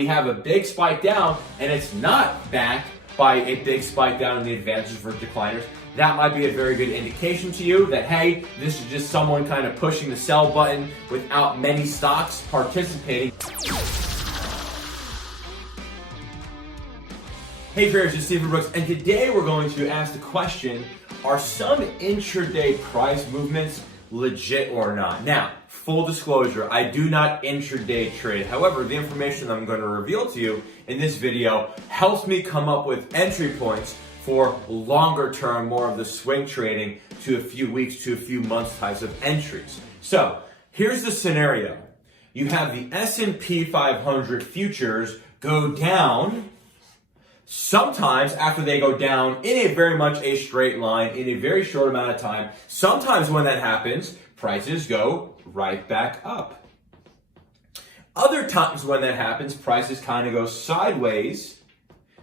We have a big spike down and it's not backed by a big spike down in the advances versus decliners, that might be a very good indication to you that, hey, this is just someone kind of pushing the sell button without many stocks participating. Hey traders, it's Stephen Brooks, and today we're going to ask the question, are some intraday price movements legit or not? Now, full disclosure, I do not intraday trade. However, the information I'm going to reveal to you in this video helps me come up with entry points for longer term, more of the swing trading to a few weeks to a few months types of entries. So here's the scenario. You have the S&P 500 futures go down sometimes after they go down in a very much a straight line in a very short amount of time. Sometimes when that happens, prices go right back up. Other times when that happens, prices kind of go sideways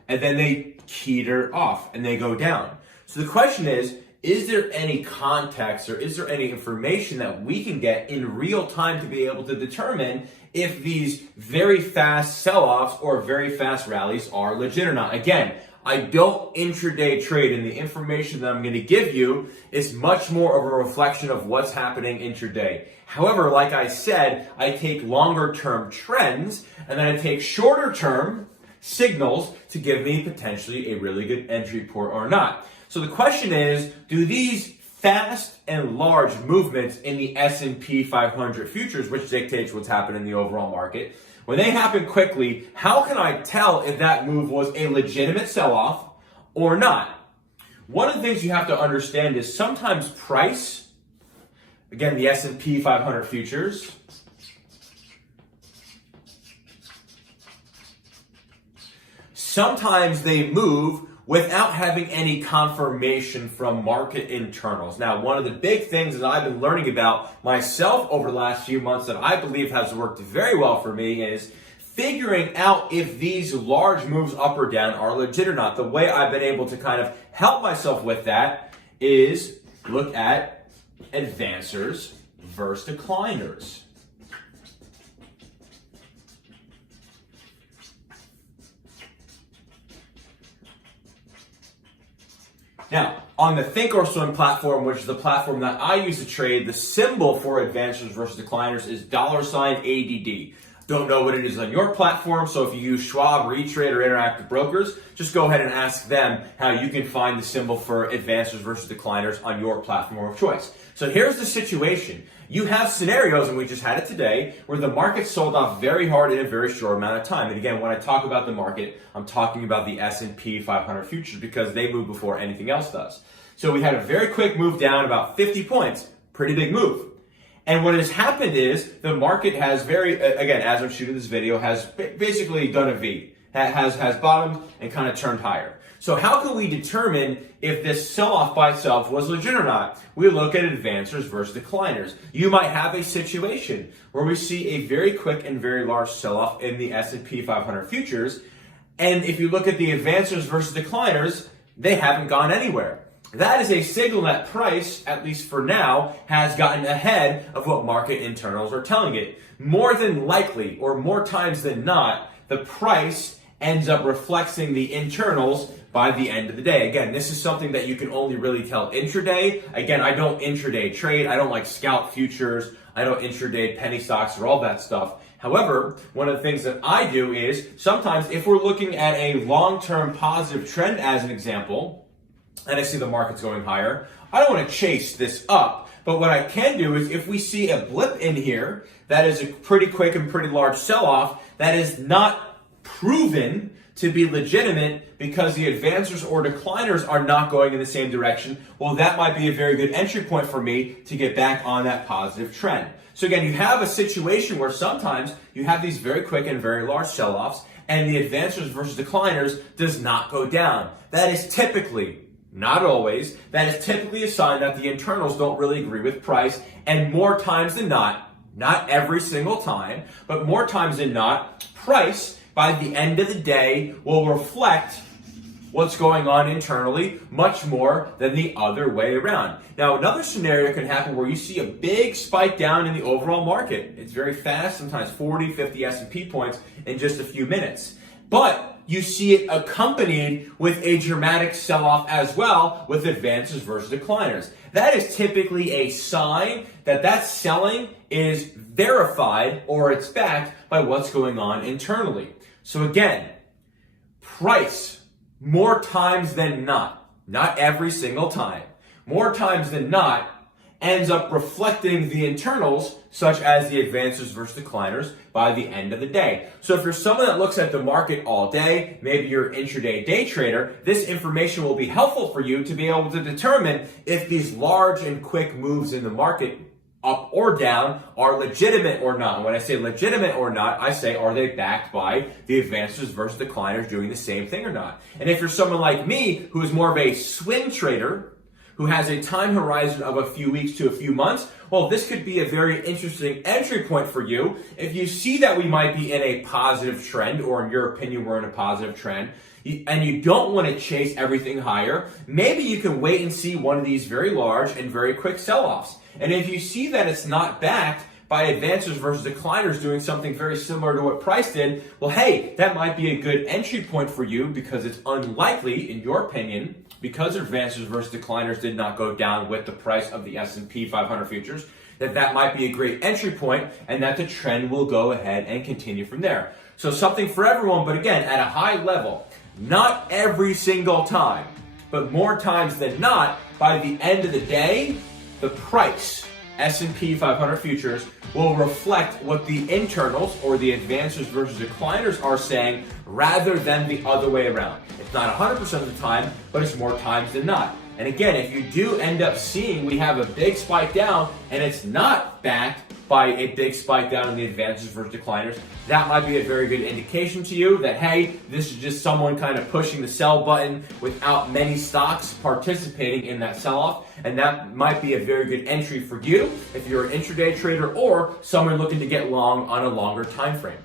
and then they teeter off and they go down. So the question is there any context or is there any information that we can get in real time to be able to determine if these very fast sell-offs or very fast rallies are legit or not? Again, I don't intraday trade, and the information that I'm going to give you is much more of a reflection of what's happening intraday. However, like I said, I take longer term trends and then I take shorter term signals to give me potentially a really good entry point or not. So the question is, do these fast and large movements in the S&P 500 futures, which dictates what's happening in the overall market, when they happen quickly, how can I tell if that move was a legitimate sell-off or not? One of the things you have to understand is sometimes price, again, the S&P 500 futures, sometimes they move without having any confirmation from market internals. Now, one of the big things that I've been learning about myself over the last few months that I believe has worked very well for me is figuring out if these large moves up or down are legit or not. The way I've been able to kind of help myself with that is look at advancers versus decliners. Now, on the Think or Swim platform, which is the platform that I use to trade, the symbol for advancers versus decliners is $ADD. Don't know what it is on your platform, so if you use Schwab or E-Trade or Interactive Brokers, just go ahead and ask them how you can find the symbol for advancers versus decliners on your platform of choice. So here's the situation. You have scenarios, and we just had it today, where the market sold off very hard in a very short amount of time. And again, when I talk about the market, I'm talking about the S&P 500 futures because they move before anything else does. So we had a very quick move down, about 50 points, pretty big move. And what has happened is the market has again, as I'm shooting this video, has basically done a V, has bottomed and kind of turned higher. So how can we determine if this sell-off by itself was legit or not? We look at advancers versus decliners. You might have a situation where we see a very quick and very large sell-off in the S&P 500 futures. And if you look at the advancers versus decliners, they haven't gone anywhere. That is a signal that price, at least for now, has gotten ahead of what market internals are telling it. More than likely, or more times than not, the price ends up reflecting the internals by the end of the day. Again, this is something that you can only really tell intraday. Again, I don't intraday trade. I don't like scalp futures. I don't intraday penny stocks or all that stuff. However, one of the things that I do is sometimes if we're looking at a long-term positive trend as an example, and I see the market's going higher, I don't want to chase this up. But what I can do is if we see a blip in here that is a pretty quick and pretty large sell-off that is not proven to be legitimate because the advancers or decliners are not going in the same direction, well, that might be a very good entry point for me to get back on that positive trend. So again, you have a situation where sometimes you have these very quick and very large sell-offs and the advancers versus decliners does not go down. That is typically, not always, that is typically a sign that the internals don't really agree with price, and more times than not every single time, but more times than not, price by the end of the day will reflect what's going on internally much more than the other way around. Now, another scenario can happen where you see a big spike down in the overall market. It's very fast, sometimes 40, 50 S&P points in just a few minutes. But you see it accompanied with a dramatic sell-off as well with advances versus decliners. That is typically a sign that that selling is verified or it's backed by what's going on internally. So again, price, more times than not every single time, more times than not, ends up reflecting the internals, such as the advances versus decliners, by the end of the day. So if you're someone that looks at the market all day, maybe you're an intraday day trader, this information will be helpful for you to be able to determine if these large and quick moves in the market up or down are legitimate or not. And when I say legitimate or not, I say, are they backed by the advances versus decliners doing the same thing or not? And if you're someone like me, who is more of a swing trader, who has a time horizon of a few weeks to a few months, well, this could be a very interesting entry point for you. If you see that we might be in a positive trend, or in your opinion, we're in a positive trend, and you don't want to chase everything higher, maybe you can wait and see one of these very large and very quick sell-offs. And if you see that it's not backed by advances versus decliners doing something very similar to what price did, well, hey, that might be a good entry point for you, because it's unlikely, in your opinion, because advances versus decliners did not go down with the price of the S&P 500 futures, that might be a great entry point, and that the trend will go ahead and continue from there. So something for everyone, but again, at a high level, not every single time, but more times than not, by the end of the day, the price, S&P 500 futures, will reflect what the internals, or the advances versus decliners, are saying, rather than the other way around. It's not 100% of the time, but it's more times than not. And again, if you do end up seeing we have a big spike down and it's not backed by a big spike down in the advances versus decliners, that might be a very good indication to you that, hey, this is just someone kind of pushing the sell button without many stocks participating in that sell-off. And that might be a very good entry for you if you're an intraday trader or someone looking to get long on a longer time frame.